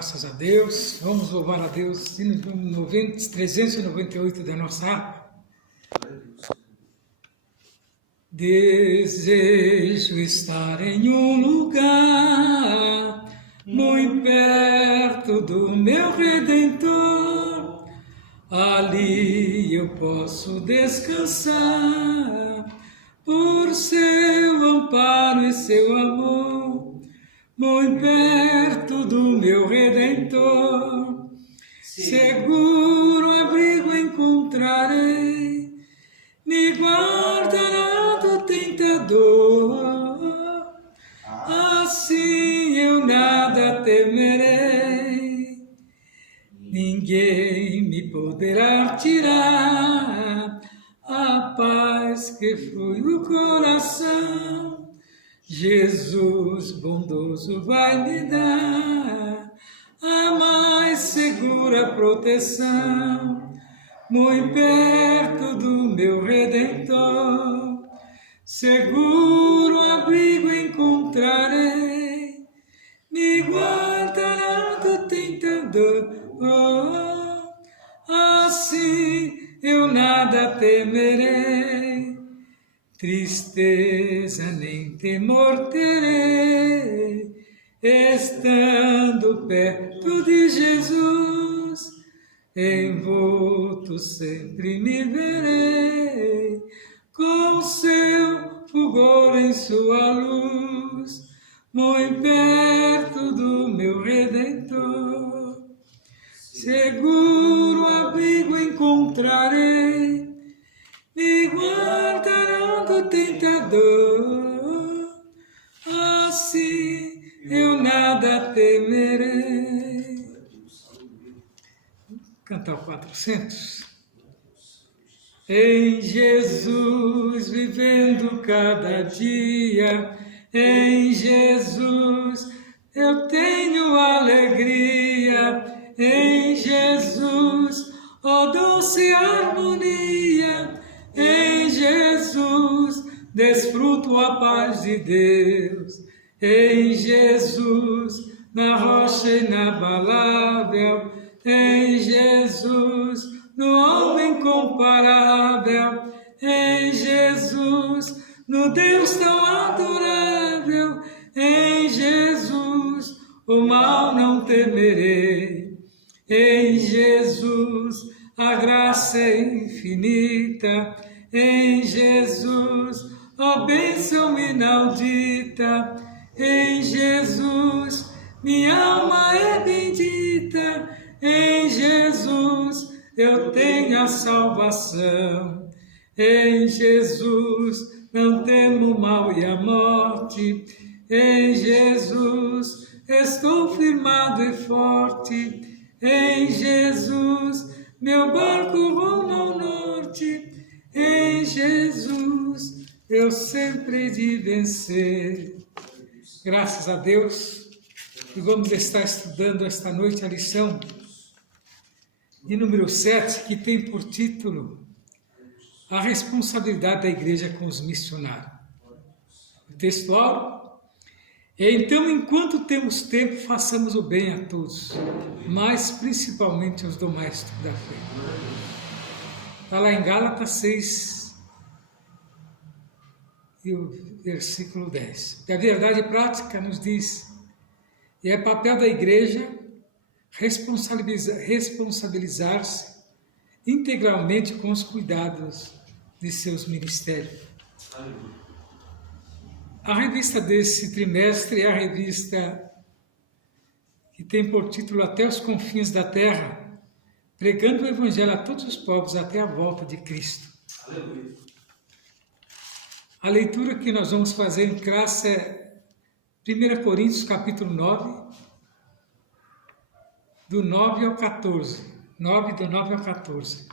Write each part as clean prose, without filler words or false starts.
Graças a Deus, vamos louvar a Deus, hino 398 da nossa harpa. Desejo estar em um lugar muito perto do meu Redentor, ali eu posso descansar por seu amparo e seu amor. Muito perto do meu Redentor, seguro abrigo encontrarei, me guardará do tentador, assim eu nada temerei, ninguém me poderá tirar a paz que flui no coração. Jesus bondoso vai me dar a mais segura proteção, muito perto do meu Redentor, seguro abrigo encontrarei, me guardará do tentador, assim eu nada temerei. Tristeza nem temor terei, estando perto de Jesus, envolto sempre me verei, com seu fulgor em sua luz, muito perto do meu Redentor, seguro abrigo encontrarei, me guardará do tentador, assim eu nada temerei. Cantar o 400. Em Jesus vivendo cada dia, em Jesus eu tenho alegria, em Jesus, ó doce harmonia, em Jesus desfruto a paz de Deus, em Jesus, na rocha inabalável, em Jesus, no homem incomparável, em Jesus, no Deus tão adorável, em Jesus, o mal não temerei, em Jesus, a graça é infinita, em Jesus, ó bênção inaudita, em Jesus, minha alma é bendita, em Jesus, eu tenho a salvação, em Jesus, não temo o mal e a morte, em Jesus, estou firmado e forte, em Jesus, meu barco rumo ao norte, em Jesus, eu sempre hei de vencer. Graças a Deus, e vamos estar estudando esta noite a lição de número 7, que tem por título A Responsabilidade da Igreja com os Missionários. O textual: então, enquanto temos tempo, façamos o bem a todos, mas principalmente aos domésticos da fé. Está lá em Gálatas 6, e o versículo 10. A verdade prática nos diz, e é papel da igreja responsabilizar-se integralmente com os cuidados de seus ministérios. A revista desse trimestre é a revista que tem por título Até os Confins da Terra, pregando o Evangelho a todos os povos até a volta de Cristo. Aleluia. A leitura que nós vamos fazer em classe é 1 Coríntios capítulo 9, do 9 ao 14. 9 do 9 ao 14.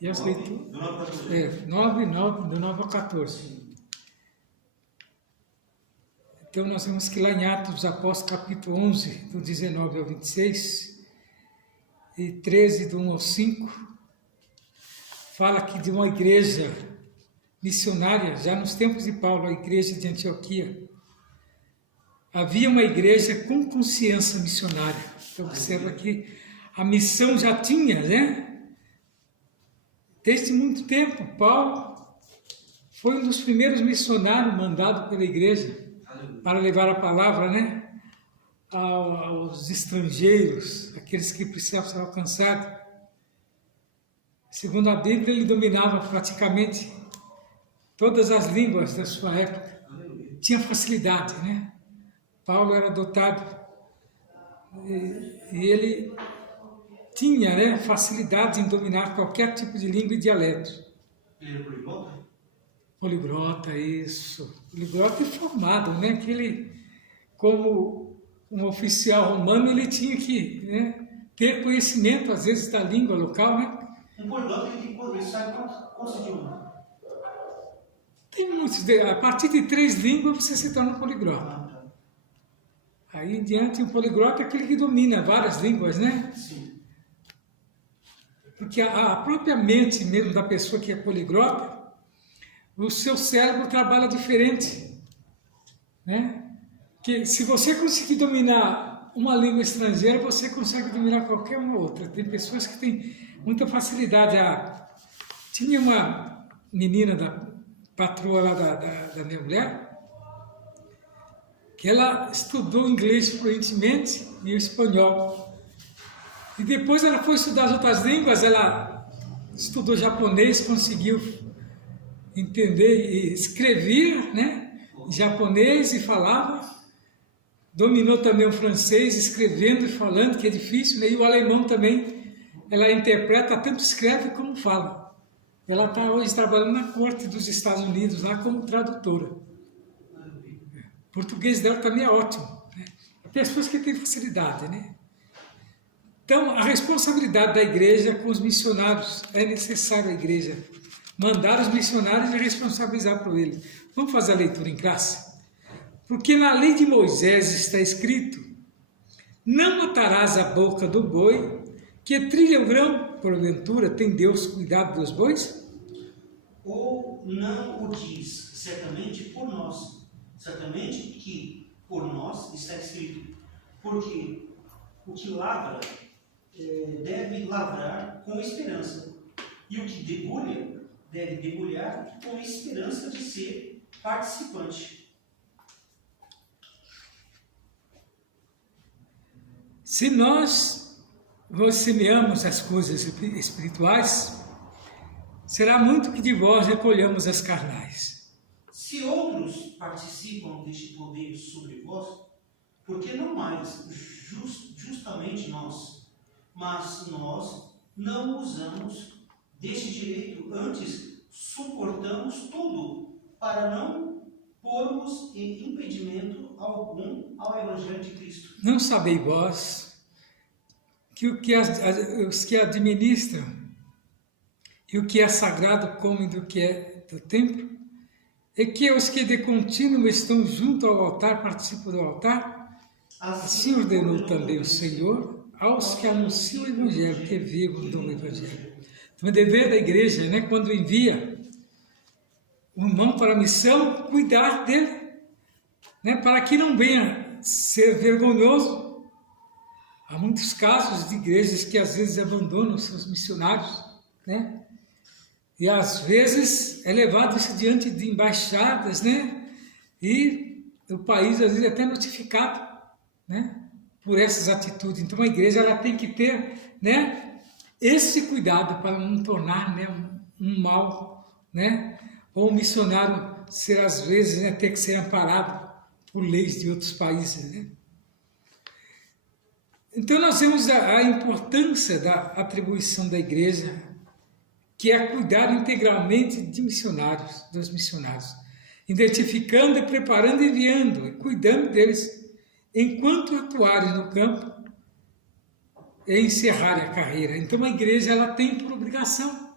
E as leituras? 9 do 9 ao 14. Então nós vemos que lá em Atos dos Apóstolos, capítulo 11, do 19 ao 26, e 13, do 1 ao 5, fala aqui de uma igreja missionária, já nos tempos de Paulo, a igreja de Antioquia. Havia uma igreja com consciência missionária. Então, observa que a missão já tinha, né? Desde muito tempo, Paulo foi um dos primeiros missionários mandados pela igreja para levar a palavra, né? Aos estrangeiros, aqueles que precisavam ser alcançados. Segundo a Bíblia, ele dominava praticamente todas as línguas da sua época. Tinha facilidade, né? Paulo era dotado e ele tinha, né, facilidade em dominar qualquer tipo de língua e dialeto. Ele era poliglota? Poliglota, isso. Poliglota e formado, né? Que ele, como um oficial romano, ele tinha que, né, ter conhecimento, às vezes, da língua local, né? Um poliglota, ele sabe quantos idiomas? Tem muitos. A partir de 3 línguas, você se torna um poliglota. Aí em diante, um poliglota é aquele que domina várias línguas, né? Sim. Porque a própria mente mesmo da pessoa que é poliglota, o seu cérebro trabalha diferente, né? Que se você conseguir dominar uma língua estrangeira, você consegue dominar qualquer uma outra. Tem pessoas que têm muita facilidade. Tinha uma menina da patroa lá da minha mulher, que ela estudou inglês fluentemente e o espanhol. E depois ela foi estudar as outras línguas, ela estudou japonês, conseguiu entender e escrevia, né, em japonês e falava. Dominou também o francês, escrevendo e falando, que é difícil, né? E o alemão também, ela interpreta, tanto escreve como fala. Ela está hoje trabalhando na corte dos Estados Unidos, lá como tradutora. O português dela também é ótimo, né? Pessoas que têm facilidade, né? Então, a responsabilidade da igreja com os missionários, é necessário a igreja mandar os missionários e responsabilizar por ele. Vamos fazer a leitura em classe? Porque na lei de Moisés está escrito: não matarás a boca do boi que trilha o grão, porventura tem Deus cuidado dos bois? Ou não o diz certamente por nós, certamente que por nós está escrito, porque o que lavra deve lavrar com esperança, e o que debulha deve debulhar com esperança de ser participante. Se nós semeamos as coisas espirituais, será muito que de vós recolhamos as carnais. Se outros participam deste poder sobre vós, por que não mais justamente nós? Mas nós não usamos deste direito, antes suportamos tudo para não pormos em impedimento algum ao Evangelho de Cristo. Não sabeis vós que os que administram e o que é sagrado comem do que é do templo, e que os que de contínuo estão junto ao altar participam do altar? Assim ordenou também o Senhor aos que anunciam o Evangelho, que vivam do Evangelho. Então, é dever da igreja, né, quando envia um irmão para a missão, cuidar dele, né, para que não venha ser vergonhoso. Há muitos casos de igrejas que às vezes abandonam seus missionários, né? E às vezes é levado isso diante de embaixadas, né? E o país às vezes é até notificado, né, por essas atitudes. Então a igreja ela tem que ter, né, esse cuidado para não tornar, né, um mal, né? Ou um missionário ser às vezes, né, ter que ser amparado por leis de outros países, né? Então nós vemos a importância da atribuição da igreja, que é cuidar integralmente de missionários, dos missionários, identificando e preparando e enviando, e cuidando deles, enquanto atuarem no campo e encerrarem a carreira. Então a igreja ela tem por obrigação,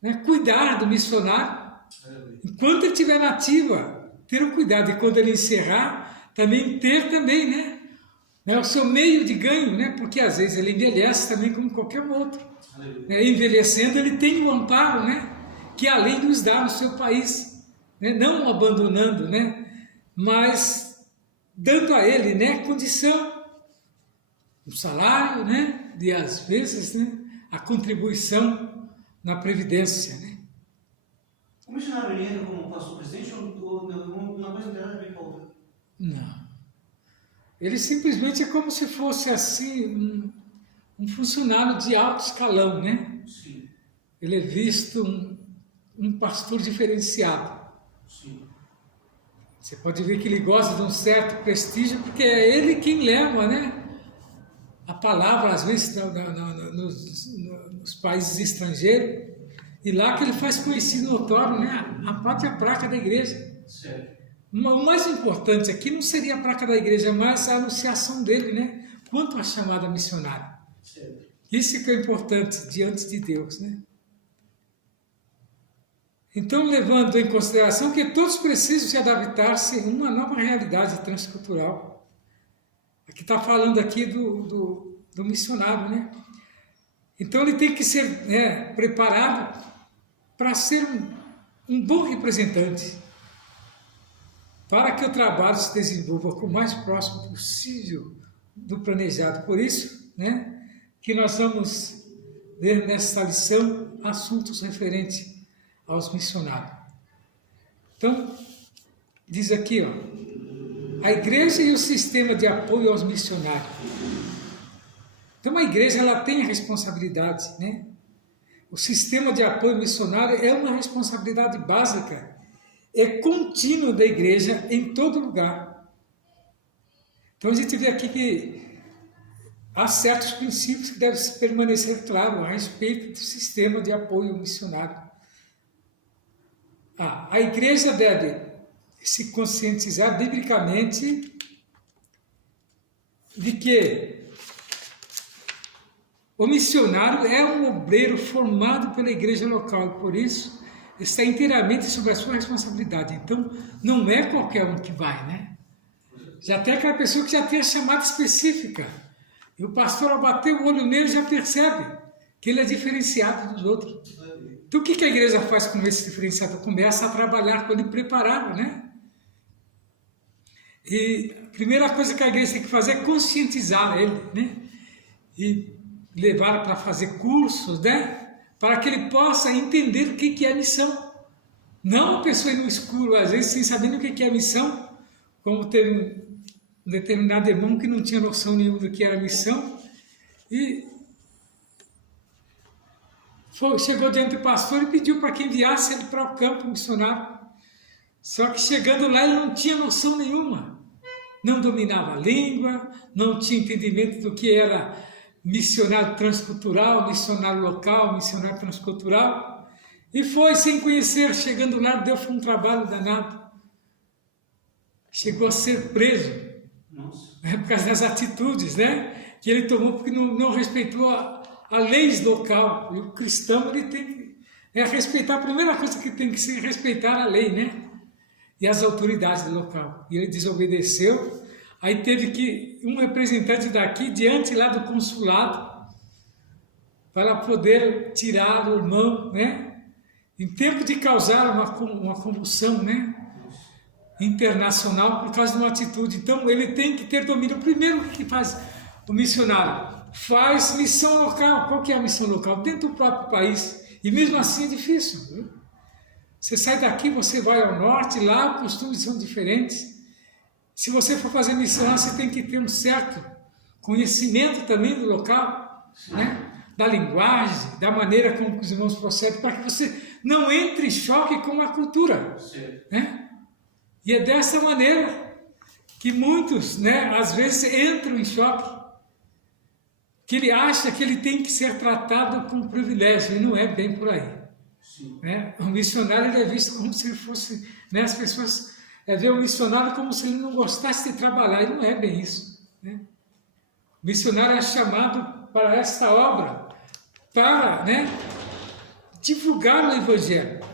né, cuidar do missionário, enquanto ele estiver nativa, ter o cuidado, e quando ele encerrar, também ter também, né, o seu meio de ganho, né, porque às vezes ele envelhece também como qualquer outro. Envelhecendo ele tem o amparo, né, que a lei nos dá no seu país, né? Não abandonando, né? Mas dando a ele, né, condição, o salário, né, e às vezes, né, a contribuição na previdência, né? O missionário ele entra como pastor presidente ou uma coisa não tem nada a ver com a outra? Não. Ele simplesmente é como se fosse assim um funcionário de alto escalão, né? Sim. Ele é visto um pastor diferenciado. Sim. Você pode ver que ele gosta de um certo prestígio, porque é ele quem leva, né, a palavra, às vezes, nos países estrangeiros, e lá que ele faz conhecido, notório, né, a própria placa da igreja. Certo. O mais importante aqui não seria a placa da igreja, mas a anunciação dele, né, quanto à chamada missionária. Certo. Isso que é importante diante de Deus, né? Então, levando em consideração que todos precisam se adaptar-se a uma nova realidade transcultural. Aqui está falando aqui do missionário, né? Então, ele tem que ser, né, preparado para ser um bom representante, para que o trabalho se desenvolva o mais próximo possível do planejado. Por isso, né, que nós vamos ver nesta lição assuntos referentes aos missionários. Então, diz aqui, ó, a igreja e o sistema de apoio aos missionários. Então, a igreja ela tem a responsabilidade, né? O sistema de apoio missionário é uma responsabilidade básica, é contínua da igreja em todo lugar. Então, a gente vê aqui que há certos princípios que devem permanecer claros a respeito do sistema de apoio missionário. A igreja deve se conscientizar biblicamente de que o missionário é um obreiro formado pela igreja local, por isso está inteiramente sob a sua responsabilidade. Então, não é qualquer um que vai, né? Já tem aquela pessoa que já tem a chamada específica. E o pastor, ao bater o olho nele, já percebe que ele é diferenciado dos outros. Então, o que a igreja faz com esse diferenciado? Começa a trabalhar com ele preparado, né? E a primeira coisa que a igreja tem que fazer é conscientizar ele, né? E levar para fazer cursos, né? Para que ele possa entender o que é a missão. Não a pessoa ir no escuro, às vezes, sem saber o que é a missão, como teve um determinado irmão que não tinha noção nenhuma do que era a missão, e chegou diante do pastor e pediu para que enviasse ele para o campo missionário. Só que chegando lá ele não tinha noção nenhuma. Não dominava a língua, não tinha entendimento do que era missionário transcultural, missionário local, missionário transcultural. E foi sem conhecer, chegando lá, deu um trabalho danado. Chegou a ser preso. Nossa. Por causa das atitudes, né, que ele tomou, porque não respeitou a lei local. E o cristão ele tem que respeitar, a primeira coisa que tem que ser respeitar a lei, né? E as autoridades do local. E ele desobedeceu, aí teve que um representante daqui, diante lá do consulado, para poder tirar o irmão, né? Em tempo de causar uma convulsão, né? Internacional por causa de uma atitude. Então ele tem que ter domínio. O primeiro que faz o missionário faz missão local. Qual que é a missão local? Dentro do próprio país. E mesmo assim é difícil, viu? Você sai daqui, você vai ao norte, lá os costumes são diferentes. Se você for fazer missão, você tem que ter um certo conhecimento também do local, né? Da linguagem, da maneira como os irmãos procedem, para que você não entre em choque com a cultura, né? E é dessa maneira que muitos, né, às vezes entram em choque, que ele acha que ele tem que ser tratado com privilégio, e não é bem por aí. Né? O missionário ele é visto como se ele fosse, né, as pessoas veem o missionário como se ele não gostasse de trabalhar, e não é bem isso, né? O missionário é chamado para esta obra, para, né, divulgar o Evangelho.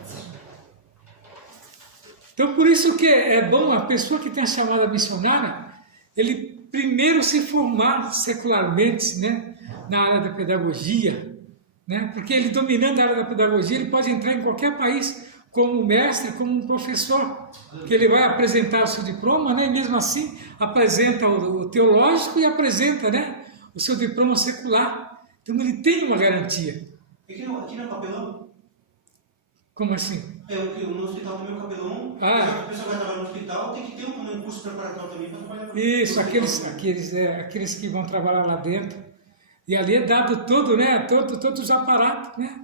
Então, por isso que é bom a pessoa que tem a chamada missionária, ele primeiro se formar secularmente, né, na área da pedagogia, né? Porque ele dominando a área da pedagogia, ele pode entrar em qualquer país como mestre, como um professor, que ele vai apresentar o seu diploma, né? E mesmo assim apresenta o teológico e apresenta, né, o seu diploma secular. Então ele tem uma garantia. Aqui não é papelão? Como assim? No hospital também o capelão, a pessoa vai trabalhar no hospital, tem que ter um curso preparatório também para trabalhar. Isso, aqueles que vão trabalhar lá dentro. E ali é dado tudo, né? Todos os aparatos, né?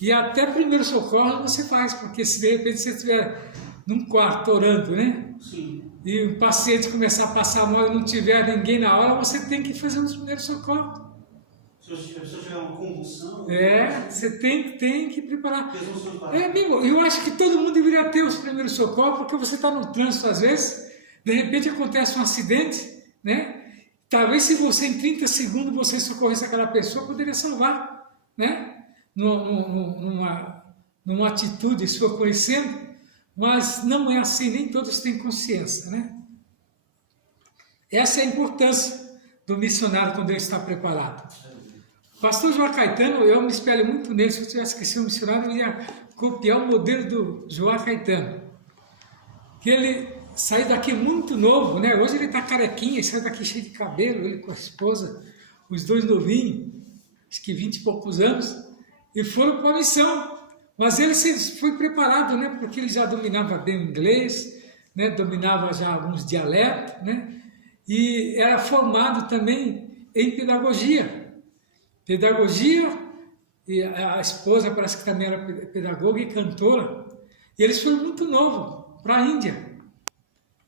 E até primeiro socorro você faz, porque se de repente você estiver num quarto orando, né? Sim. E o paciente começar a passar mal e não tiver ninguém na hora, você tem que fazer os primeiros socorros. Se a pessoa tiver uma convulsão... Você tem que preparar. Amigo, eu acho que todo mundo deveria ter os primeiros socorros, porque você está no trânsito às vezes, de repente acontece um acidente, né? Talvez se você em 30 segundos você socorresse aquela pessoa, poderia salvar, né? Numa atitude sua conhecendo, mas não é assim, nem todos têm consciência, né? Essa é a importância do missionário quando ele está preparado. O pastor João Caetano, eu me espelho muito nele. Se eu tivesse que ser um missionário, eu ia copiar o modelo do João Caetano. Que ele saiu daqui muito novo, né? Hoje ele está carequinha, ele saiu daqui cheio de cabelo, ele com a esposa, os dois novinhos, acho que 20 e poucos anos, e foram para a missão. Mas ele foi preparado, né? Porque ele já dominava bem o inglês, né? Dominava já alguns dialetos, né? E era formado também em pedagogia. Pedagogia, e a esposa parece que também era pedagoga e cantora. E eles foram muito novos para a Índia.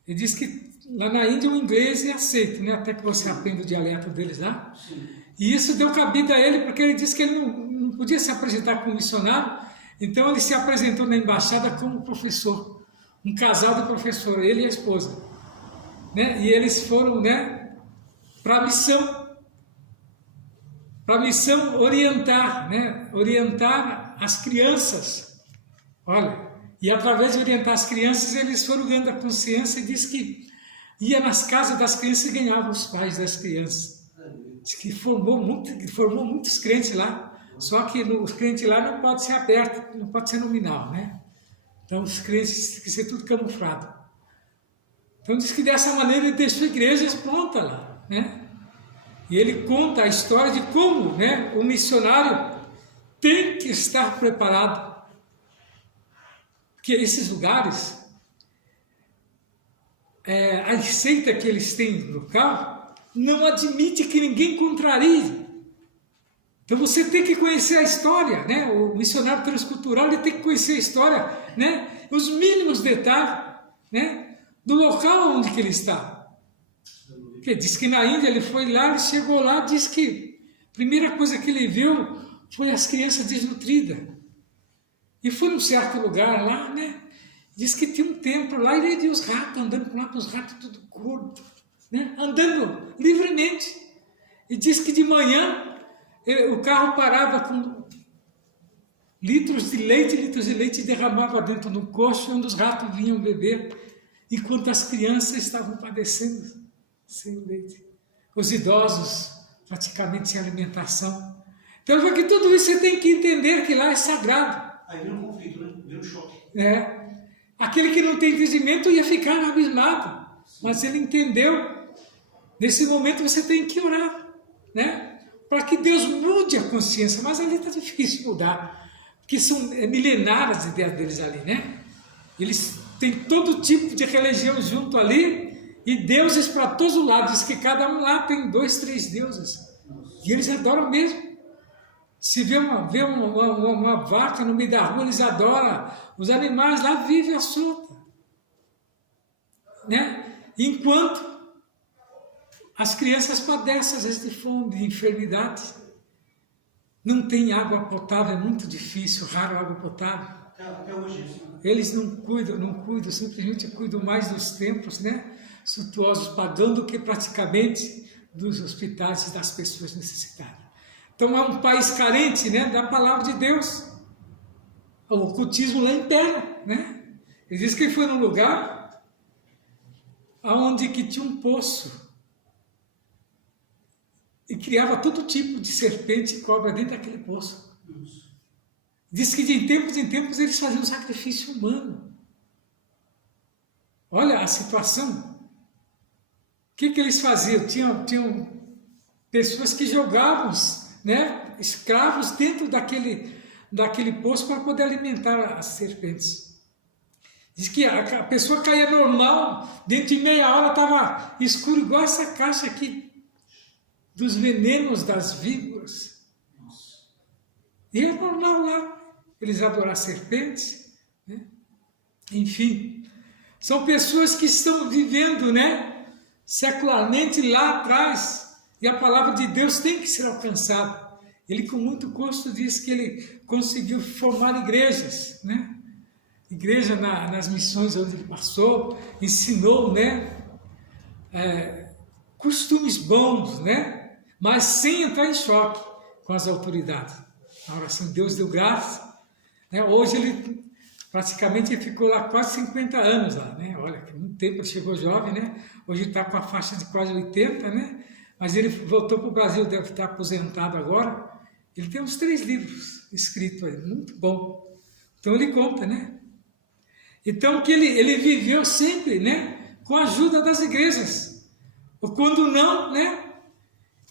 Ele disse que lá na Índia o inglês é aceito, né? Até que você aprenda o dialeto deles lá. Sim. E isso deu cabida a ele, porque ele disse que ele não podia se apresentar como missionário, então ele se apresentou na embaixada como professor, um casal de professor, ele e a esposa, né? E eles foram, né, para a missão orientar, né? Orientar as crianças. Olha, e através de orientar as crianças, eles foram ganhando a consciência e diz que ia nas casas das crianças e ganhava os pais das crianças. Diz que formou muitos crentes lá, só que os crentes lá não pode ser aberto, não pode ser nominal, né? Então os crentes têm que ser tudo camuflado. Então diz que dessa maneira ele deixou igrejas prontas lá, né? E ele conta a história de como, né, o missionário tem que estar preparado. Porque esses lugares, a receita que eles têm no local, não admite que ninguém contrarie. Então você tem que conhecer a história, né? O missionário transcultural ele tem que conhecer a história, né? Os mínimos detalhes, né? Do local onde que ele está. Porque diz que na Índia ele foi lá, ele chegou lá, diz que a primeira coisa que ele viu foi as crianças desnutridas. E foi num certo lugar lá, né? Diz que tinha um templo lá e ele via os ratos andando por lá, os ratos tudo gordo, né? Andando livremente. E diz que de manhã o carro parava com litros de leite e derramava dentro do coxo, onde os ratos vinham beber, enquanto as crianças estavam padecendo sem leite. Os idosos praticamente sem alimentação. Então, porque tudo isso você tem que entender que lá é sagrado. Aí vira um conflito, né? Vira um choque. Aquele que não tem entendimento ia ficar abismado. Mas ele entendeu. Nesse momento você tem que orar, né? Para que Deus mude a consciência, mas ali está difícil mudar, porque são milenares as ideias deles ali, né? Eles têm todo tipo de religião junto ali, e deuses para todos os lados, diz que cada um lá tem 2, 3 deuses, e eles adoram mesmo. Se vê uma vaca no meio da rua, eles adoram, os animais lá vivem à solta, né? Enquanto as crianças padecem, às vezes, de fome, de enfermidade. Não tem água potável, é muito difícil, raro água potável. Até hoje isso. Eles não cuidam, simplesmente cuidam mais dos templos, né? Suntuosos, pagando do que praticamente dos hospitais e das pessoas necessitadas. Então é um país carente, né, da palavra de Deus. O ocultismo lá impera, né? Ele diz que ele foi num lugar onde que tinha um poço e criava todo tipo de serpente e cobra dentro daquele poço. Diz que de tempos em tempos eles faziam um sacrifício humano. Olha a situação. O que eles faziam? Tinham pessoas que jogavam, né, escravos dentro daquele poço para poder alimentar as serpentes. Diz que a pessoa caía normal, dentro de meia hora estava escuro, igual essa caixa aqui, dos venenos das víboras. E é normal lá, eles adorar serpentes, né? Enfim, são pessoas que estão vivendo, né, secularmente lá atrás, e a palavra de Deus tem que ser alcançada. Ele com muito custo diz que ele conseguiu formar igrejas, né? Igreja nas missões onde ele passou, ensinou, né, costumes bons, né, mas sem entrar em choque com as autoridades. A oração de Deus deu graça, né? Hoje ele praticamente ficou lá quase 50 anos lá, né? Olha, que muito tempo ele chegou jovem, né? Hoje ele está com a faixa de quase 80, né? Mas ele voltou para o Brasil, deve estar aposentado agora. Ele tem uns 3 livros escritos aí, muito bom. Então ele conta, né? Então que ele viveu sempre, né, com a ajuda das igrejas. Ou quando não, né,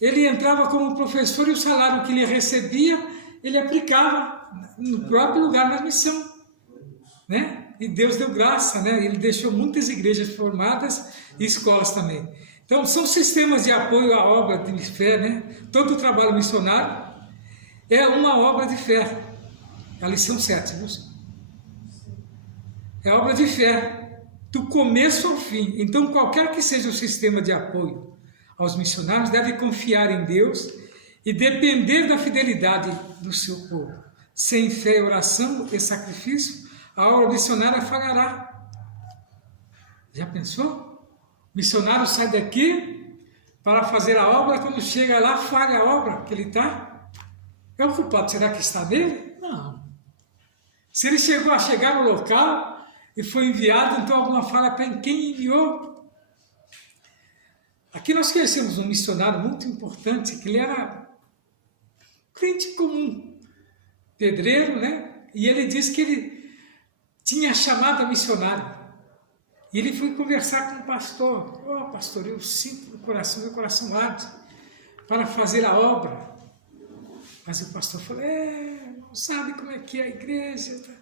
ele entrava como professor e o salário que ele recebia, ele aplicava no próprio lugar na missão, né? E Deus deu graça, né? Ele deixou muitas igrejas formadas e escolas também. Então são sistemas de apoio à obra de fé, né? Todo o trabalho missionário é uma obra de fé. A lição 7, viu? É obra de fé, do começo ao fim. Então, qualquer que seja o sistema de apoio aos missionários, deve confiar em Deus e depender da fidelidade do seu povo. Sem fé, oração e sacrifício, a obra missionária falhará. Já pensou? O missionário sai daqui para fazer a obra, quando chega lá, falha a obra que ele está. É o culpado, será que está nele? Não. Se ele chegou a chegar no local e foi enviado, então alguma falha está em quem enviou. Aqui nós conhecemos um missionário muito importante, que ele era crente comum, pedreiro, né? E ele disse que ele tinha chamada missionário. E ele foi conversar com o pastor. Oh, pastor, eu sinto no coração, meu coração arde para fazer a obra. Mas o pastor falou, não sabe como é que é a igreja, tá?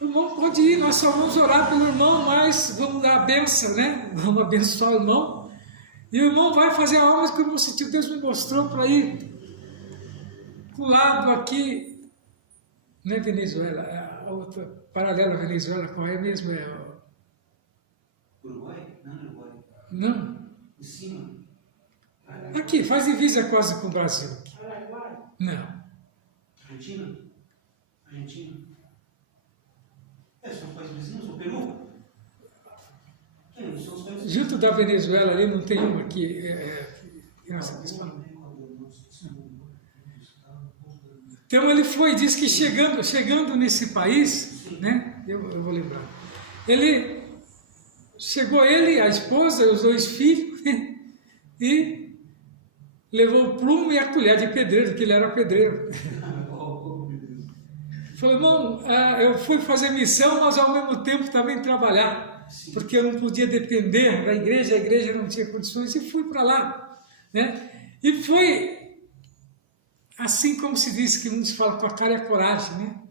O irmão pode ir, nós só vamos orar pelo irmão, mas vamos dar a bênção, né? Vamos abençoar o irmão. E o irmão vai fazer a obra que o irmão sentiu, Deus me mostrou para ir para o lado aqui, não é Venezuela, a outra, paralela à Venezuela, qual é mesmo? Uruguai? Não, Uruguai. Não. Em cima? Aqui, faz divisa quase com o Brasil. Paraguai? Não. Argentina? Argentina? São os países vizinhos? O Peru? São os países Junto da Venezuela ali, não tem uma aqui. Então ele foi, diz que chegando nesse país, né? Eu vou lembrar. Chegou ele, a esposa e os 2 filhos, e levou o plumo e a colher de pedreiro, que ele era pedreiro. Falou, irmão, eu fui fazer missão, mas ao mesmo tempo também trabalhar, porque eu não podia depender da igreja, a igreja não tinha condições, e fui para lá, né? E foi assim como se diz, que uns falam com a cara e a coragem, né?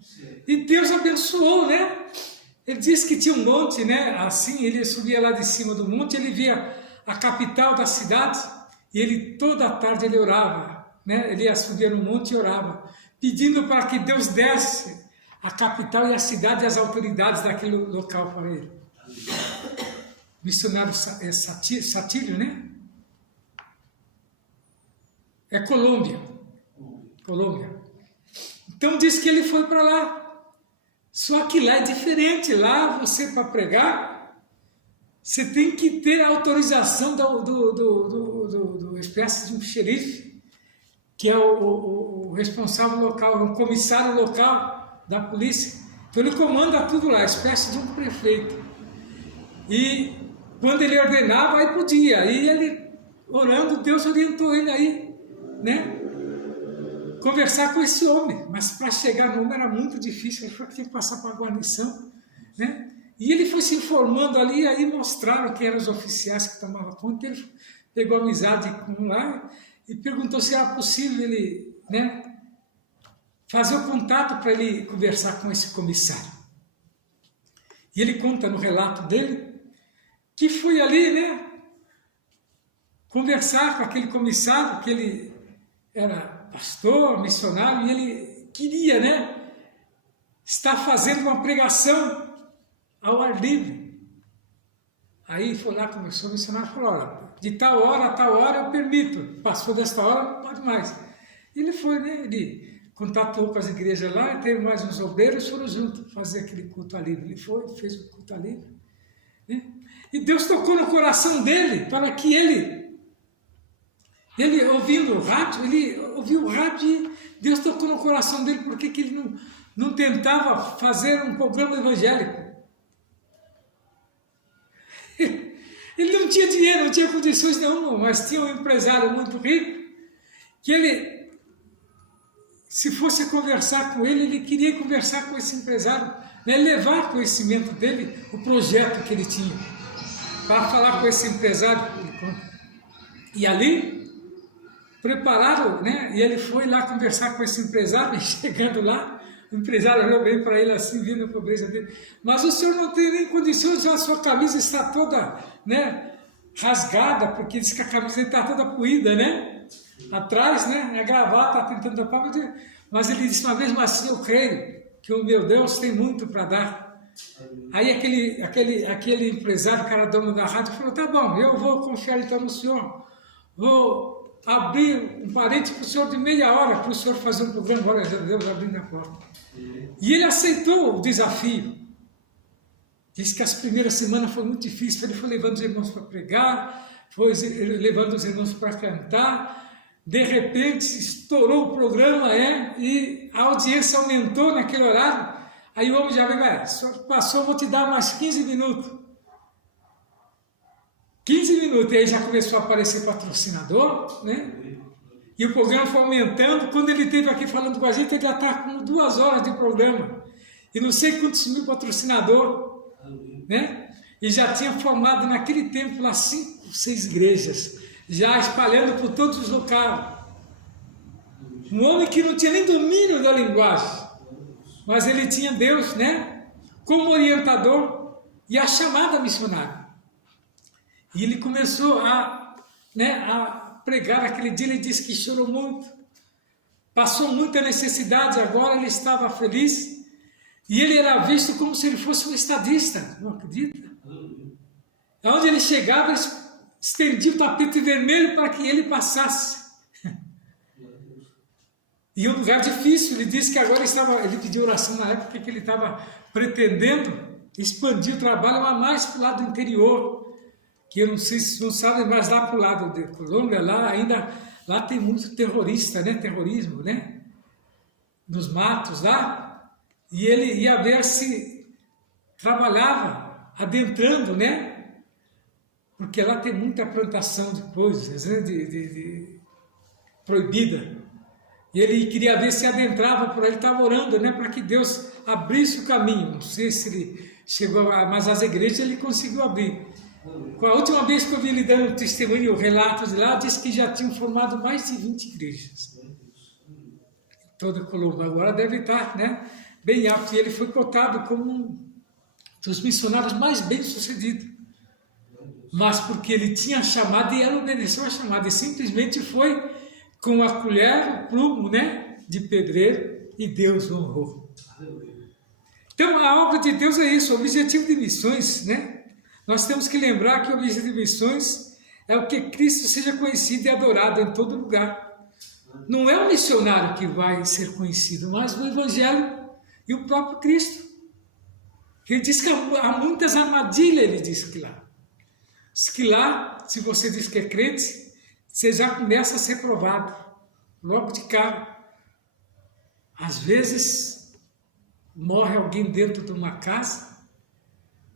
E Deus abençoou, né? Ele disse que tinha um monte, né? Assim, ele subia lá de cima do monte, ele via a capital da cidade, e ele toda a tarde ele orava, né? Ele subia no monte e orava, pedindo para que Deus desse a capital e a cidade e as autoridades daquele local para ele. Missionário Satílio, né? É Colômbia. Então diz que ele foi para lá. Só que lá é diferente. Lá você, para pregar, você tem que ter a autorização do espécie de um xerife, que é o responsável local, um comissário local da polícia. Então ele comanda tudo lá, espécie de um prefeito. E quando ele ordenava, aí podia. Aí ele, orando, Deus orientou ele aí, né? conversar com esse homem, mas para chegar no homem era muito difícil, ele falou que tinha que passar para a guarnição, né? E ele foi se informando ali, aí mostraram quem eram os oficiais que tomavam conta, ele pegou amizade com um lá e perguntou se era possível ele, né, fazer o contato para ele conversar com esse comissário. E ele conta no relato dele que foi ali, né, conversar com aquele comissário, que ele era pastor, missionário, e ele queria, né, estar fazendo uma pregação ao ar livre. Aí foi lá, começou a missionário e falou, olha, de tal hora a tal hora eu permito, passou desta hora não pode mais. E ele foi, né, ele contatou com as igrejas lá, teve mais uns obreiros, foram juntos fazer aquele culto ali. Ele foi, fez o culto ali, né? E Deus tocou no coração dele para que ele ouvindo o rádio, ele ouviu o rádio e Deus tocou no coração dele, porque que ele não tentava fazer um programa evangélico. Ele não tinha dinheiro, não tinha condições nenhuma, mas tinha um empresário muito rico, que ele, se fosse conversar com ele queria conversar com esse empresário, né, levar conhecimento dele, o projeto que ele tinha, para falar com esse empresário. E ali, prepararam, né, e ele foi lá conversar com esse empresário, e chegando lá, o empresário olhou bem para ele assim, vindo a pobreza dele. Mas o senhor não tem nem condições, a sua camisa está toda, né, rasgada, porque diz que a camisa está toda poída, né? Atrás, né, a gravata está tentando tapar, mas ele disse, mas mesmo assim eu creio que o meu Deus tem muito para dar. Aí aquele empresário, cara dono da rádio, falou, tá bom, eu vou confiar então no senhor, vou abrir um parente para o senhor de meia hora, para o senhor fazer um programa, olha, Deus abrindo a porta. E ele aceitou o desafio. Diz que as primeiras semanas foi muito difícil, ele foi levando os irmãos para pregar, foi levando os irmãos para cantar, de repente estourou o programa, e a audiência aumentou naquele horário, aí o homem já veio, o senhor passou, vou te dar mais 15 minutos. 15 minutos, e aí já começou a aparecer patrocinador, né? E o programa foi aumentando. Quando ele esteve aqui falando com a gente, ele já está com 2 horas de programa. E não sei quantos mil patrocinadores, né? E já tinha formado naquele tempo lá 5, 6 igrejas, já espalhando por todos os locais. Um homem que não tinha nem domínio da linguagem, mas ele tinha Deus, né, como orientador e a chamada missionária. E ele começou a pregar aquele dia, ele disse que chorou muito, passou muita necessidade, agora ele estava feliz, e ele era visto como se ele fosse um estadista, não acredita? Onde ele chegava, ele estendia o tapete vermelho para que ele passasse. E um lugar difícil, ele disse que agora ele pediu oração na época que ele estava pretendendo expandir o trabalho mais para o lado interior, que eu não sei se não sabem, mas lá para o lado de Colômbia, lá tem muito terrorista, né? Terrorismo, né? Nos matos lá, e ele ia ver se trabalhava adentrando, né? Porque lá tem muita plantação de coisas, né? Proibida. E ele queria ver se adentrava por aí, ele estava orando, né? Para que Deus abrisse o caminho. Não sei se ele chegou, mas as igrejas ele conseguiu abrir. Com a última vez que eu vi ele dando testemunho, relatos de lá, disse que já tinham formado mais de 20 igrejas. Toda a Colômbia agora deve estar, né, bem apto. E ele foi cotado como um dos missionários mais bem-sucedidos. Mas porque ele tinha a chamada e ela obedeceu a chamada. E simplesmente foi com a colher, o plumo, né, de pedreiro, e Deus o honrou. Então a obra de Deus é isso, o objetivo de missões, né? Nós temos que lembrar que o objetivo de missões é o que Cristo seja conhecido e adorado em todo lugar. Não é o missionário que vai ser conhecido, mas o Evangelho e o próprio Cristo. Ele diz que há muitas armadilhas, ele diz que lá. Diz que lá, se você diz que é crente, você já começa a ser provado, logo de cara. Às vezes, morre alguém dentro de uma casa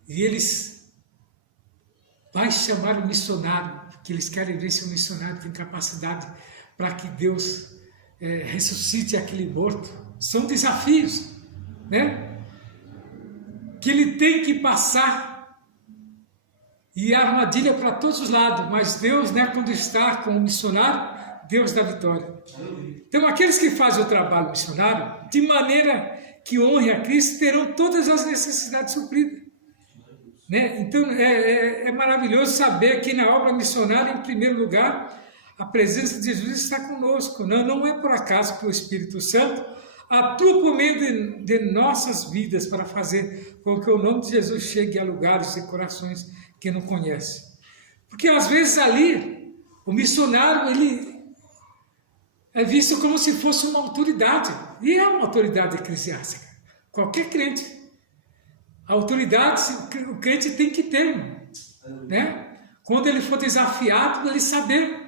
e eles vai chamar o missionário, porque eles querem ver se o missionário tem capacidade para que Deus ressuscite aquele morto. São desafios, né? Que ele tem que passar, e a armadilha para todos os lados, mas Deus, né, quando está com o missionário, Deus dá vitória. Então, aqueles que fazem o trabalho missionário, de maneira que honre a Cristo, terão todas as necessidades supridas. Né? Então, é maravilhoso saber que na obra missionária, em primeiro lugar, a presença de Jesus está conosco. Não é por acaso que o Espírito Santo atua por meio de nossas vidas para fazer com que o nome de Jesus chegue a lugares e corações que não conhecem. Porque às vezes ali, o missionário, ele é visto como se fosse uma autoridade, e é uma autoridade eclesiástica. Qualquer crente, a autoridade o crente tem que ter, né? Quando ele for desafiado, ele saber.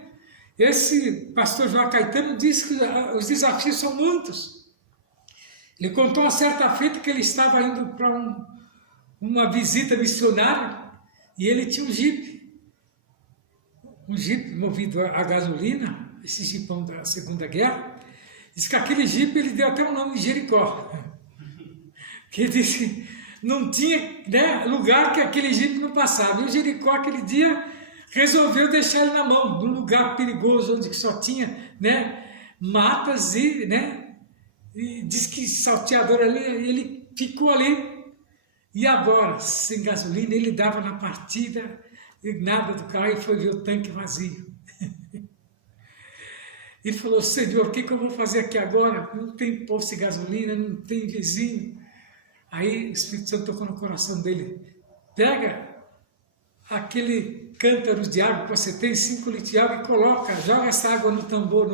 Esse pastor João Caetano disse que os desafios são muitos. Ele contou uma certa feita que ele estava indo para uma visita missionária, e ele tinha um jipe movido a gasolina, esse jipão da Segunda Guerra. Diz que aquele jipe, ele deu até o nome de Jericó, que ele disse não tinha, né, lugar que aquele jipe não passava. E o Jericó, aquele dia, resolveu deixar ele na mão, num lugar perigoso, onde só tinha, né, matas e diz que salteador ali, ele ficou ali. E agora, sem gasolina, ele dava na partida, e nada do carro, e foi ver o tanque vazio. Ele falou: Senhor, o que eu vou fazer aqui agora? Não tem posto de gasolina, não tem vizinho. Aí o Espírito Santo tocou no coração dele: pega aquele cântaro de água que você tem, 5 litros de água, e coloca, joga essa água no tambor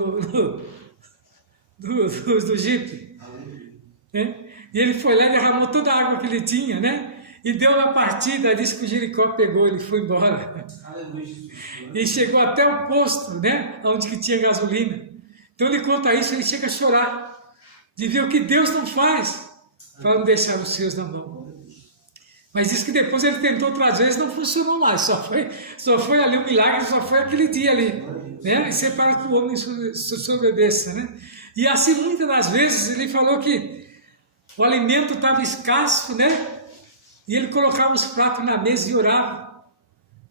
do jipe. Né? E ele foi lá e derramou toda a água que ele tinha, né? E deu na partida, disse que o Jericó pegou, ele foi embora. E chegou até o posto, né? Onde que tinha gasolina. Então ele conta isso, ele chega a chorar, de ver o que Deus não faz, para não deixar os seus na mão. Mas diz que depois ele tentou outras vezes, não funcionou mais, só foi ali o milagre, só foi aquele dia ali, né? E separa que o homem sobebeça, né? E assim, muitas das vezes, ele falou que o alimento estava escasso, né? E ele colocava os pratos na mesa e orava.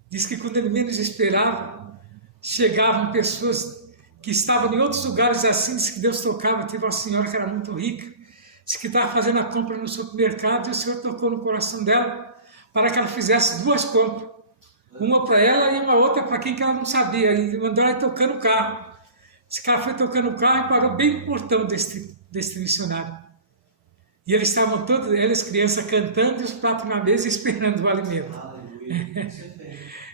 Diz que quando ele menos esperava, chegavam pessoas que estavam em outros lugares assim, diz que Deus tocava. Teve uma senhora que era muito rica, disse que estava fazendo a compra no supermercado, e o Senhor tocou no coração dela para que ela fizesse 2 compras. Uma para ela e uma outra para quem que ela não sabia. E mandou ela tocando o carro. Esse cara foi tocando o carro e parou bem no portão desse missionário. E eles estavam todos, eles crianças, cantando e os pratos na mesa esperando o alimento.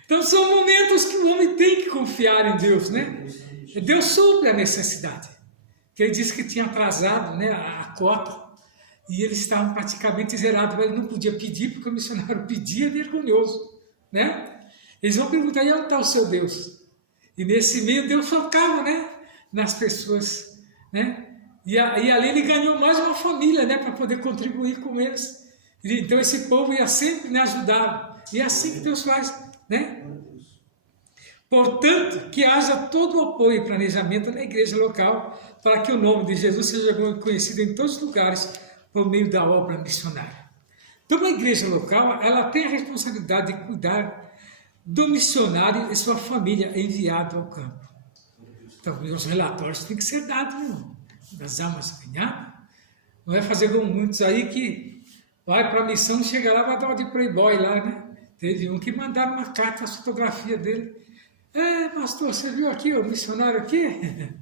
Então são momentos que o homem tem que confiar em Deus, né? Deus supre a necessidade. Que ele disse que tinha atrasado, né, a cota, e eles estavam praticamente zerados. Ele não podia pedir, porque o missionário pedia, vergonhoso, né? Eles vão perguntar: e onde está o seu Deus? E nesse meio Deus focava, né, nas pessoas, né? E ali ele ganhou mais uma família, né, para poder contribuir com eles. Então esse povo ia sempre, né, ajudar. E é assim que Deus faz, né? Portanto, que haja todo o apoio e planejamento na igreja local para que o nome de Jesus seja conhecido em todos os lugares por meio da obra missionária. Então a igreja local, ela tem a responsabilidade de cuidar do missionário e sua família enviado ao campo. Então os relatórios têm que ser dados, irmão, das almas ganhadas. Não é fazer como muitos aí que vai para a missão, chega lá, vai dar uma de playboy lá, né? Teve um que mandaram uma carta, a fotografia dele. Pastor, você viu aqui o missionário aqui?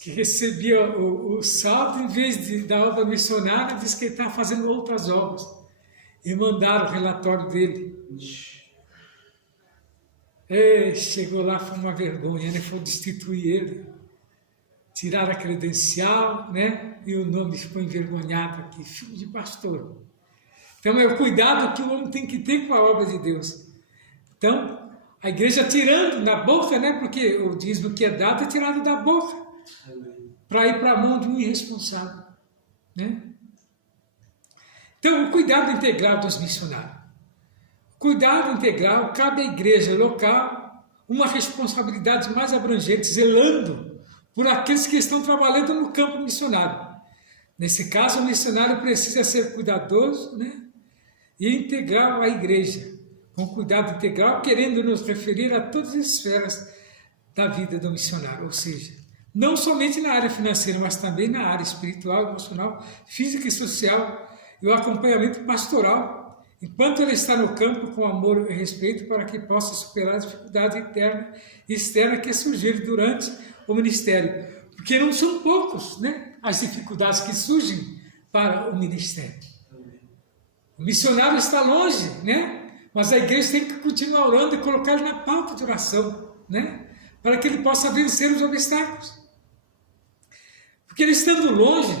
Que recebia o saldo, em vez da obra missionária, disse que ele estava fazendo outras obras. E mandaram o relatório dele. Chegou lá, foi uma vergonha, né? Foi destituir ele. Tiraram a credencial, né? E o nome ficou envergonhado aqui, filho de pastor. Então é o cuidado que o homem tem que ter com a obra de Deus. Então, a igreja tirando da boca, né? Porque o dízimo que é dado é tirado da boca, para ir para a mão de um irresponsável, né? Então, o cuidado integral dos missionários. O cuidado integral cabe à igreja local uma responsabilidade mais abrangente, zelando por aqueles que estão trabalhando no campo missionário. Nesse caso, o missionário precisa ser cuidadoso, né, e integral à igreja, com cuidado integral, querendo nos referir a todas as esferas da vida do missionário, ou seja, não somente na área financeira, mas também na área espiritual, emocional, física e social, e o acompanhamento pastoral, enquanto ele está no campo com amor e respeito para que possa superar a dificuldade interna e externa que surgir durante o ministério. Porque não são poucos, né, as dificuldades que surgem para o ministério. O missionário está longe, né, mas a igreja tem que continuar orando e colocar ele na pauta de oração, né, para que ele possa vencer os obstáculos. Porque ele estando longe,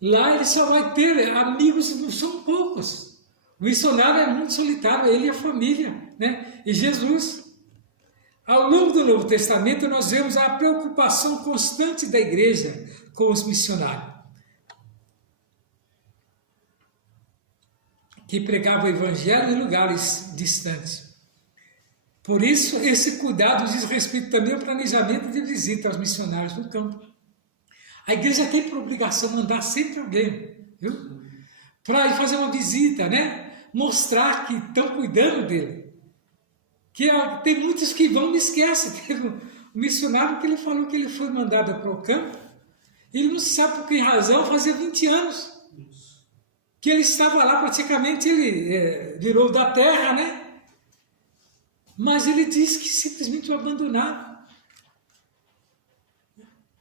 lá ele só vai ter amigos, não são poucos. O missionário é muito solitário, ele e a família, né? E Jesus. Ao longo do Novo Testamento, nós vemos a preocupação constante da igreja com os missionários, que pregavam o evangelho em lugares distantes. Por isso, esse cuidado diz respeito também ao planejamento de visita aos missionários no campo. A igreja tem por obrigação mandar sempre alguém, viu? Para ir fazer uma visita, né? Mostrar que estão cuidando dele. Que tem muitos que vão e me esquecem. Teve um missionário que ele falou que ele foi mandado para o campo, ele não sabe por que razão, fazia 20 anos. Que ele estava lá, praticamente ele virou da terra, né? Mas ele disse que simplesmente o abandonaram.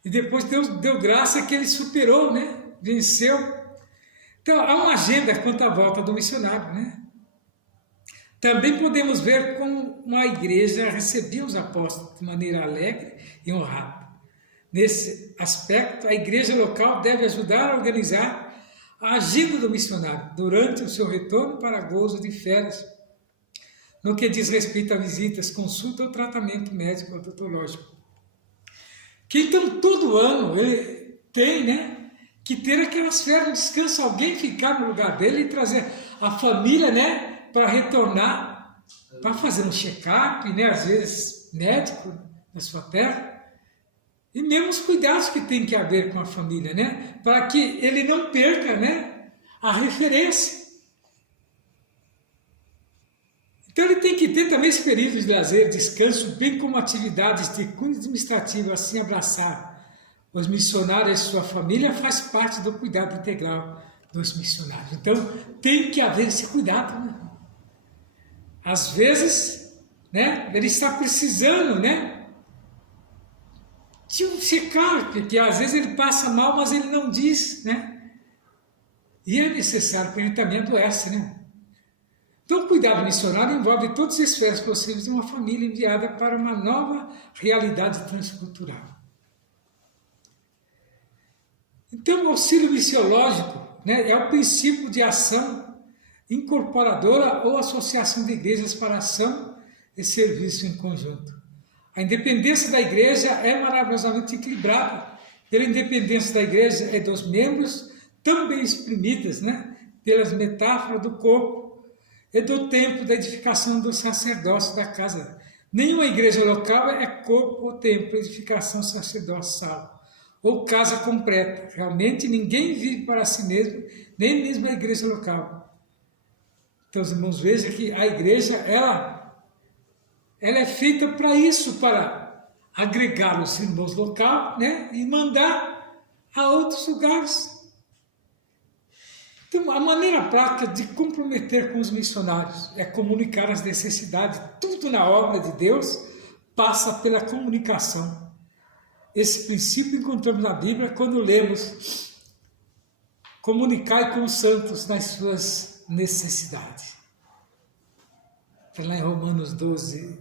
E depois Deus deu graça que ele superou, né? Venceu. Então, há uma agenda quanto à volta do missionário, né? Também podemos ver como a igreja recebia os apóstolos de maneira alegre e honrada. Nesse aspecto, a igreja local deve ajudar a organizar a agenda do missionário durante o seu retorno para gozo de férias, no que diz respeito a visitas, consulta ou tratamento médico odontológico. Que então todo ano ele tem, né, que ter aquelas férias de descanso, alguém ficar no lugar dele e trazer a família, né, para retornar, para fazer um check-up, né, às vezes médico na sua terra, e mesmo os cuidados que tem que haver com a família, né, para que ele não perca, né, a referência. Então ele tem que ter também esse período de lazer, descanso, bem como atividades de cunho administrativo, assim abraçar os missionários e sua família faz parte do cuidado integral dos missionários. Então tem que haver esse cuidado, né? Às vezes, né, ele está precisando, né, de um check-up, porque às vezes ele passa mal, mas ele não diz, né? E é necessário, porque ele também adoece, né? Então, o cuidado missionário envolve todas as esferas possíveis de uma família enviada para uma nova realidade transcultural. Então, o auxílio missiológico, né, é o princípio de ação incorporadora ou associação de igrejas para ação e serviço em conjunto. A independência da igreja é maravilhosamente equilibrada. Pela independência da igreja e dos membros, tão bem exprimidas, né, pelas metáforas do corpo, e do templo da edificação do sacerdócio da casa. Nenhuma igreja local é corpo ou templo, edificação sacerdocial, ou casa completa. Realmente ninguém vive para si mesmo, nem mesmo a igreja local. Então, os irmãos, vejam que a igreja, ela é feita para isso, para agregar os irmãos local, né, e mandar a outros lugares. Então, a maneira prática de comprometer com os missionários é comunicar as necessidades. Tudo na obra de Deus passa pela comunicação. Esse princípio encontramos na Bíblia quando lemos: comunicai com os santos nas suas necessidades. Está lá em Romanos 12,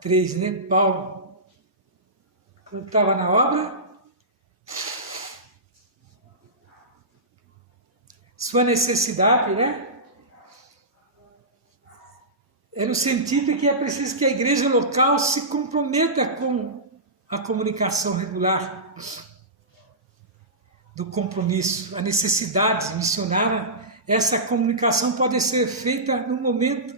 3, né? Paulo, quando estava na obra, sua necessidade, né? É no sentido que é preciso que a igreja local se comprometa com a comunicação regular do compromisso, a necessidade missionária. Essa comunicação pode ser feita no momento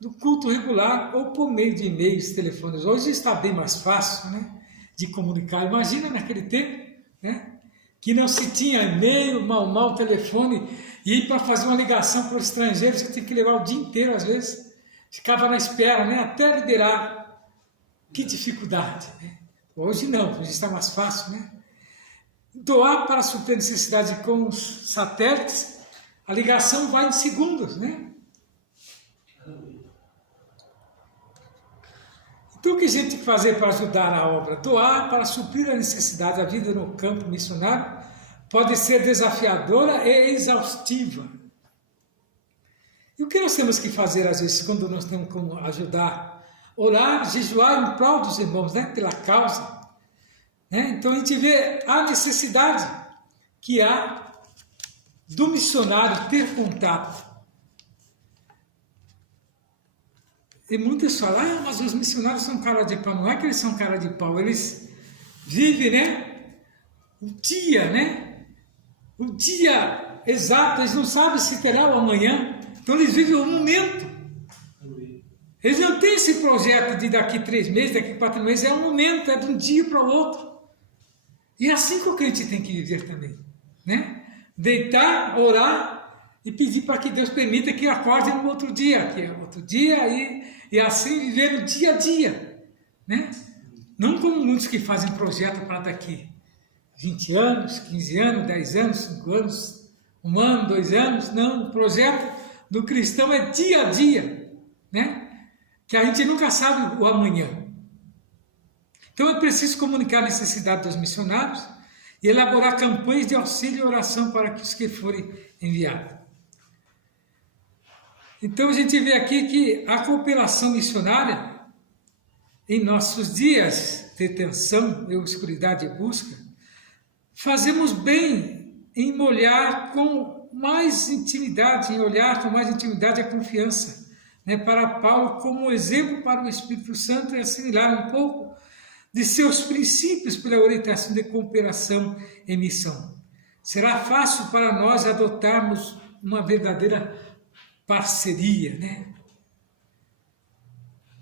do culto regular ou por meio de e-mails, telefones. Hoje está bem mais fácil, né? de comunicar. Imagina naquele tempo, né? Que não se tinha e-mail, mal telefone, e para fazer uma ligação para o estrangeiro você tinha que levar o dia inteiro, às vezes. Ficava na espera, né? Até liberar. Que dificuldade, né? Hoje não, hoje está mais fácil, né? Doar para suprir necessidade com os satélites, a ligação vai em segundos, né? Então o que a gente tem que fazer para ajudar a obra? Doar para suprir a necessidade. A vida no campo missionário pode ser desafiadora e exaustiva. E o que nós temos que fazer às vezes quando nós temos como ajudar? Orar, jejuar em prol dos irmãos, né? Pela causa. Né? Então a gente vê a necessidade que há do missionário ter contato. E muitos falam, mas os missionários são cara de pau. Não é que eles são cara de pau, eles vivem, né? O dia, né? O dia exato, eles não sabem se terá o amanhã. Então eles vivem o momento. Eles não têm esse projeto de daqui 3 meses, daqui 4 meses, é um momento, é de um dia para o outro. E é assim que o crente tem que viver também, né? Deitar, orar e pedir para que Deus permita que acorde no outro dia, e assim viver no dia a dia, né? Não como muitos que fazem projeto para daqui 20 anos, 15 anos, 10 anos, 5 anos, 1 ano, 2 anos, não, o projeto do cristão é dia a dia, né? Que a gente nunca sabe o amanhã. Então é preciso comunicar a necessidade dos missionários e elaborar campanhas de auxílio e oração para os que forem enviados. Então a gente vê aqui que a cooperação missionária, em nossos dias de tensão, escuridade e busca, fazemos bem em olhar com mais intimidade, a confiança. Né, para Paulo, como exemplo para o Espírito Santo, é assimilar um pouco de seus princípios pela orientação de cooperação em missão. Será fácil para nós adotarmos uma verdadeira parceria, né?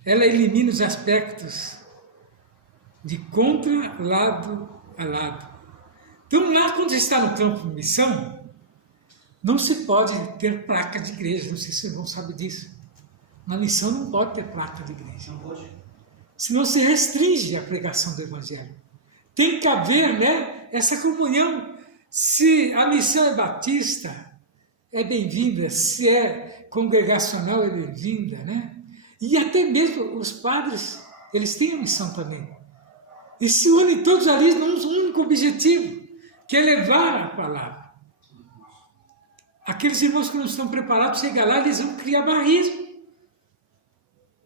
Ela elimina os aspectos de contra, lado a lado. Então, lá quando está no campo de missão, não se pode ter placa de igreja, não sei se vocês vão saber disso. Na missão não pode ter placa de igreja. Não pode. Senão se restringe a pregação do Evangelho. Tem que haver, né, essa comunhão. Se a missão é batista, é bem-vinda. Se é congregacional, é bem-vinda, né? E até mesmo os padres, eles têm a missão também. E se unem todos ali num único objetivo, que é levar a palavra. Aqueles irmãos que não estão preparados, chegam lá, eles vão criar barrismo.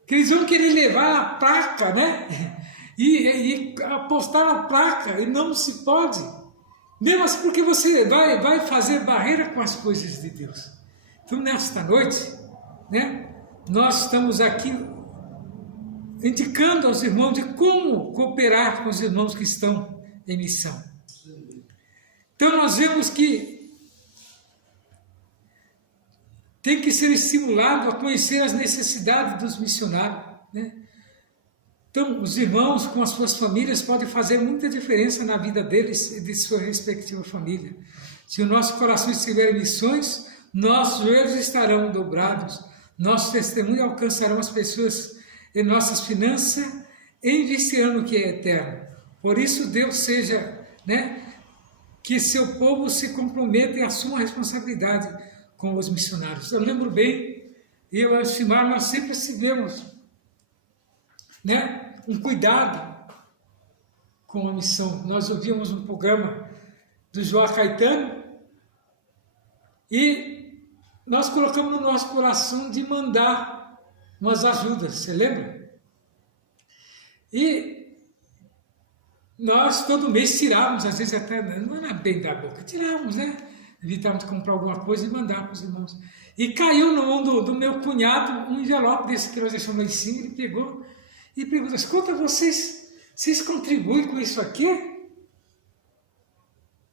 Que eles vão querer levar a placa, né? E apostar a placa, e não se pode. Mesmo assim, porque você vai fazer barreira com as coisas de Deus. Então, nesta noite, né? Nós estamos aqui indicando aos irmãos de como cooperar com os irmãos que estão em missão. Então, nós vemos que tem que ser estimulado a conhecer as necessidades dos missionários, né? Então, os irmãos com as suas famílias podem fazer muita diferença na vida deles e de sua respectiva família. Se o nosso coração estiver em missões, nossos joelhos estarão dobrados, nosso testemunho alcançarão as pessoas e nossas finanças investirão no que é eterno. Por isso, Deus seja, né, que seu povo se comprometa e assuma a responsabilidade com os missionários. Eu lembro bem, eu e o Alcimar, nós sempre tivemos, né, um cuidado com a missão. Nós ouvíamos um programa do João Caetano e nós colocamos no nosso coração de mandar umas ajudas, você lembra? E nós todo mês tirávamos, às vezes até, não era bem da boca, tirávamos, né? Evitávamos de comprar alguma coisa e mandar para os irmãos. E caiu no mão do meu cunhado um envelope desse que nós deixamos lá em cima, ele pegou e perguntou: escuta, vocês contribuem com isso aqui?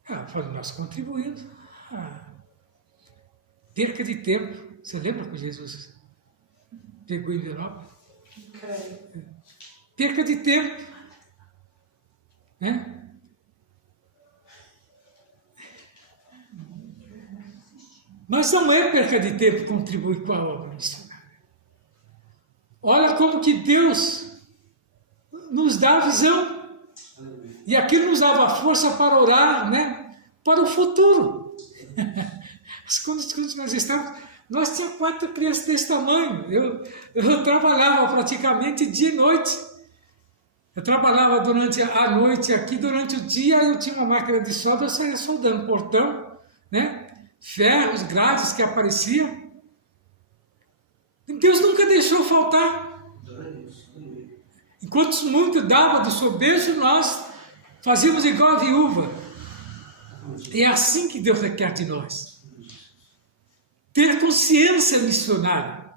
Eu falei: nós contribuímos. Perca de tempo. Você lembra que Jesus pegou o envelope? Perca de tempo. né? Mas não é perca de tempo contribuir com a obra missionária. Olha como que Deus nos dá a visão. E aquilo nos dava força para orar, né? Para o futuro. Quando nós estávamos, nós tínhamos 4 crianças desse tamanho. Eu trabalhava praticamente dia e noite. Eu trabalhava durante a noite aqui, durante o dia eu tinha uma máquina de solda, eu saía soldando portão, né? Ferros, grades que apareciam. Deus nunca deixou faltar. Enquanto muito dava do seu beijo, nós fazíamos igual a viúva. É assim que Deus requer de nós. Ter consciência missionária.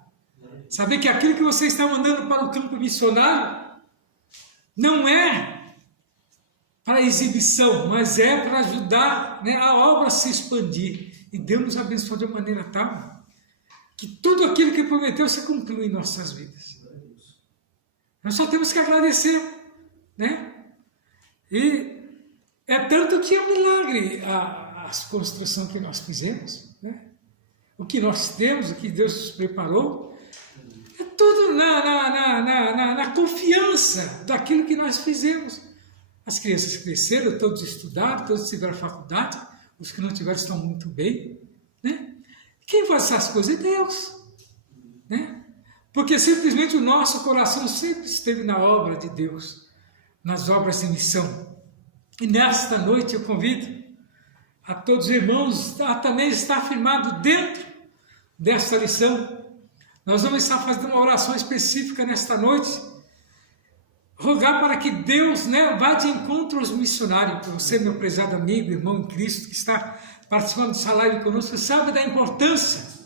Saber que aquilo que você está mandando para o campo missionário não é para exibição, mas é para ajudar, né, a obra a se expandir. E Deus nos abençoou de uma maneira tal que tudo aquilo que prometeu se cumpriu em nossas vidas. Nós só temos que agradecer, né? E é tanto que é milagre a construção que nós fizemos, né? O que nós temos, o que Deus nos preparou, é tudo na confiança daquilo que nós fizemos. As crianças cresceram, todos estudaram, todos tiveram faculdade, os que não tiveram estão muito bem, né? Quem faz essas coisas é Deus, né? Porque simplesmente o nosso coração sempre esteve na obra de Deus, nas obras de missão. E nesta noite eu convido a todos os irmãos a também estar firmado dentro desta lição. Nós vamos estar fazendo uma oração específica nesta noite, rogar para que Deus, né, vá de encontro aos missionários. Você, meu prezado amigo, irmão em Cristo, que está participando dessa live conosco, sabe da importância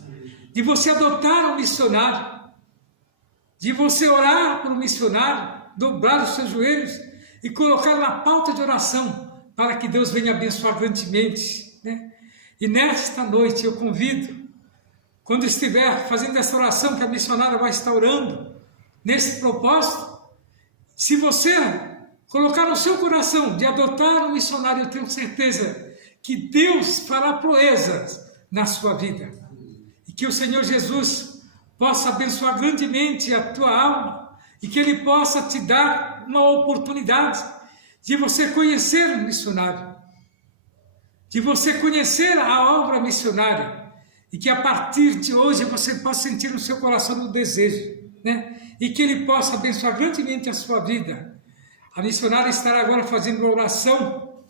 de você adotar um missionário, de você orar por um missionário, dobrar os seus joelhos e colocar na pauta de oração para que Deus venha abençoar grandemente, né? E nesta noite eu convido, quando estiver fazendo essa oração que a missionária vai estar orando, nesse propósito, se você colocar no seu coração de adotar um missionário, eu tenho certeza que Deus fará proezas na sua vida. E que o Senhor Jesus possa abençoar grandemente a tua alma e que Ele possa te dar uma oportunidade de você conhecer um missionário, de você conhecer a obra missionária e que a partir de hoje você possa sentir no seu coração o desejo, né? E que Ele possa abençoar grandemente a sua vida. A missionária estará agora fazendo uma oração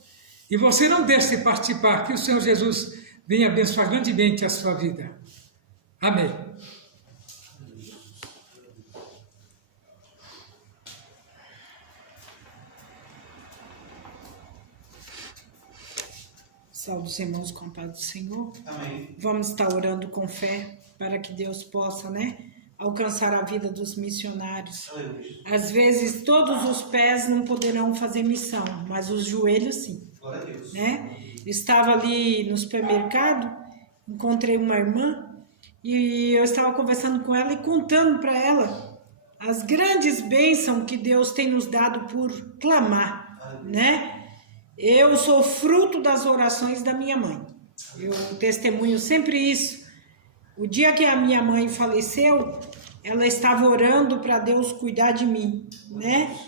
e você não deixe de participar, que o Senhor Jesus venha abençoar grandemente a sua vida. Amém. Saúde os irmãos com a paz do Senhor. Amém. Vamos estar orando com fé para que Deus possa, né, alcançar a vida dos missionários. Aleluia. Às vezes todos os pés não poderão fazer missão, mas os joelhos sim. Glória a Deus. Né? Estava ali no supermercado, encontrei uma irmã e eu estava conversando com ela e contando para ela as grandes bênçãos que Deus tem nos dado por clamar, né? Eu sou fruto das orações da minha mãe. Eu testemunho sempre isso. O dia que a minha mãe faleceu, ela estava orando para Deus cuidar de mim, né?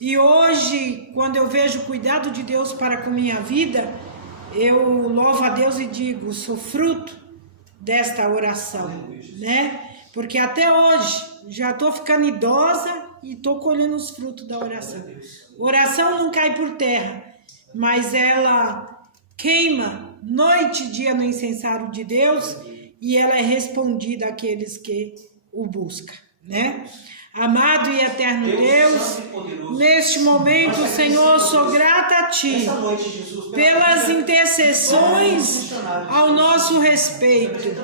E hoje, quando eu vejo o cuidado de Deus para com minha vida, eu louvo a Deus e digo, sou fruto desta oração, né? Porque até hoje, já estou ficando idosa e estou colhendo os frutos da oração. Oração não cai por terra, mas ela queima noite e dia no incensário de Deus e ela é respondida àqueles que o buscam, né? Amado e eterno Deus, neste momento, Senhor, sou grata a Ti pelas intercessões ao nosso respeito.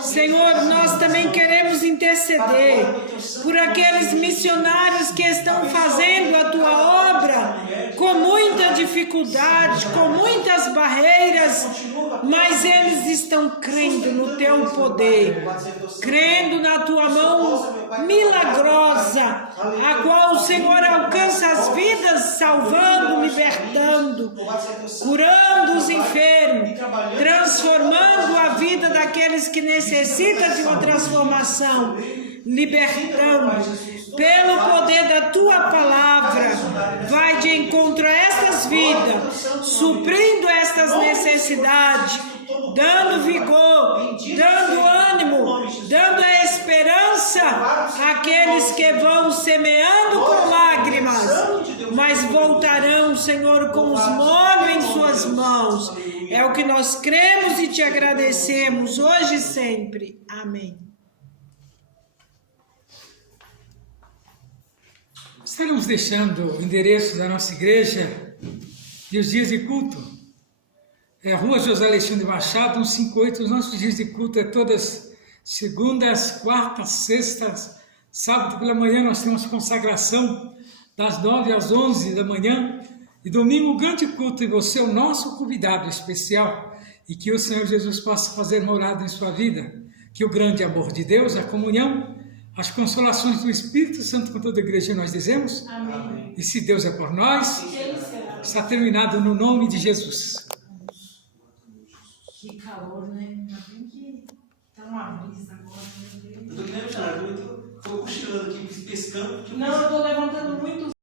Senhor, nós também queremos interceder por aqueles missionários que estão fazendo a Tua obra com muita dificuldade, com muitas barreiras, mas eles estão crendo no Teu poder, crendo na Tua mão milagrosa, poderosa, a qual o Senhor alcança as vidas, salvando, libertando, curando os enfermos, transformando a vida daqueles que necessitam de uma transformação, libertando. Pelo poder da tua palavra, vai de encontro a estas vidas, suprindo estas necessidades, dando vigor, dando ânimo, dando a esperança àqueles que vão semeando com lágrimas, mas voltarão, Senhor, com os molhos em suas mãos. É o que nós cremos e te agradecemos hoje e sempre. Amém. Estaremos deixando o endereço da nossa igreja e os dias de culto. É a Rua José Alexandre Machado, 158. Os nossos dias de culto é todas segundas, quartas, sextas, sábado pela manhã nós temos consagração das 9 às 11 da manhã e domingo o grande culto, e você é o nosso convidado especial, e que o Senhor Jesus possa fazer morada em sua vida, que o grande amor de Deus, a comunhão, as consolações do Espírito Santo com toda a igreja nós dizemos. Amém. E se Deus é por nós, está terminado no nome de Jesus. Que calor, né? Ainda tem que dar uma brisa agora. Eu tô cochilando aqui, pescando. Não, eu tô